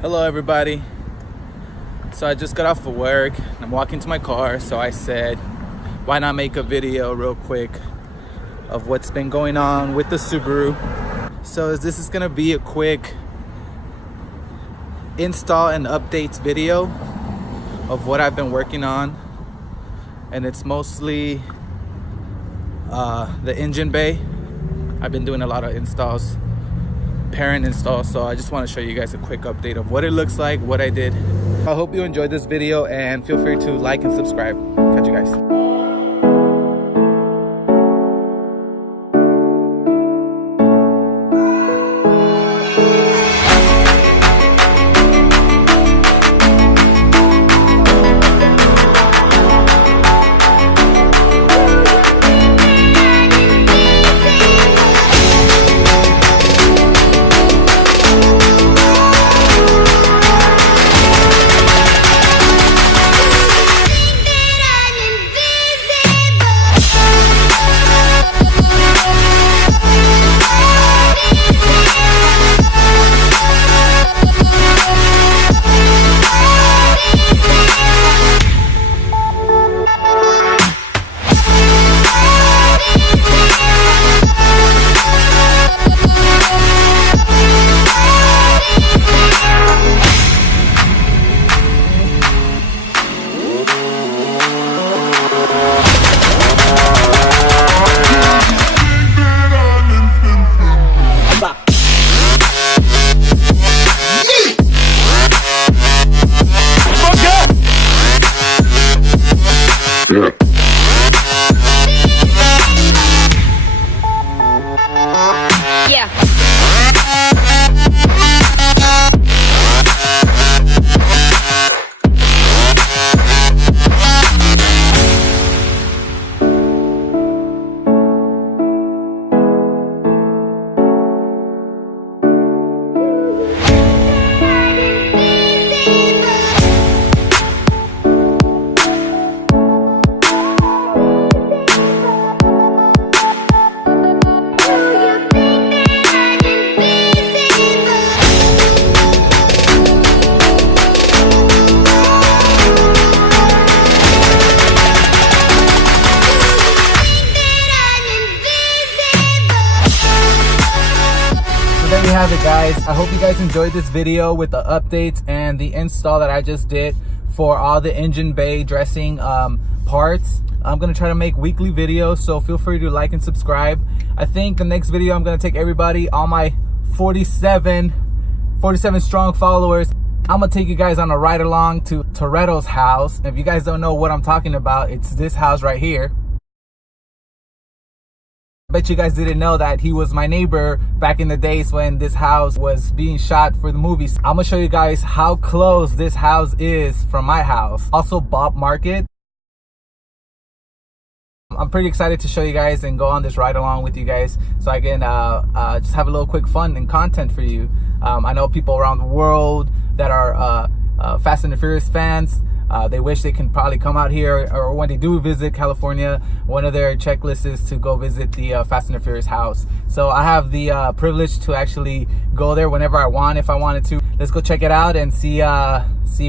Hello everybody. So I just got off of work and I'm walking to my car, so I said why not make a video real quick of what's been going on with the Subaru. So this is gonna be a quick install and updates video of what I've been working on, and it's mostly the engine bay. I've been doing a lot of installs, Perrin install, so I just want to show you guys a quick update of what it looks like, what I did. I hope you enjoyed this video and feel free to like and subscribe. Catch you guys. There you have it, guys. I hope you guys enjoyed this video with the updates and the install that I just did for all the engine bay dressing parts. I'm gonna try to make weekly videos, so feel free to like and subscribe. I think the next video I'm gonna take everybody, all my 47 strong followers, I'm gonna take you guys on a ride along to Toretto's house. If you guys don't know what I'm talking about, it's this house right here. I bet you guys didn't know that he was my neighbor back in the days when this house was being shot for the movies. I'm gonna show you guys how close this house is from my house. Also, Bob Market. I'm pretty excited to show you guys and go on this ride along with you guys, so I can just have a little quick fun and content for you. I know people around the world that are Fast and the Furious fans. They wish they can probably come out here, or when they do visit California, one of their checklists is to go visit the Fast and the Furious house. So I have the privilege to actually go there whenever I want, if I wanted to. Let's go check it out and see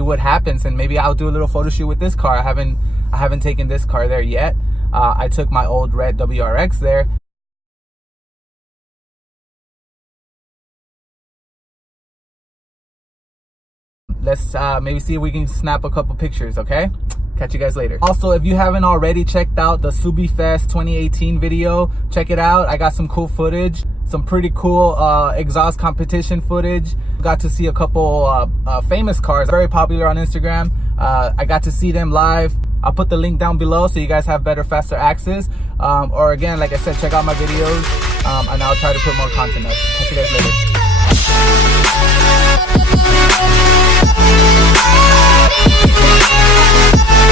what happens, and maybe I'll do a little photo shoot with this car. I haven't taken this car there yet. I took my old red WRX there. Let's maybe see if we can snap a couple pictures, okay? Catch you guys later. Also, if you haven't already checked out the Subiefest 2018 video, check it out. I got some cool footage, some pretty cool exhaust competition footage. Got to see a couple famous cars, very popular on Instagram. I got to see them live. I'll put the link down below so you guys have better, faster access. Or again, like I said, check out my videos, and I'll try to put more content up. Catch you guys later.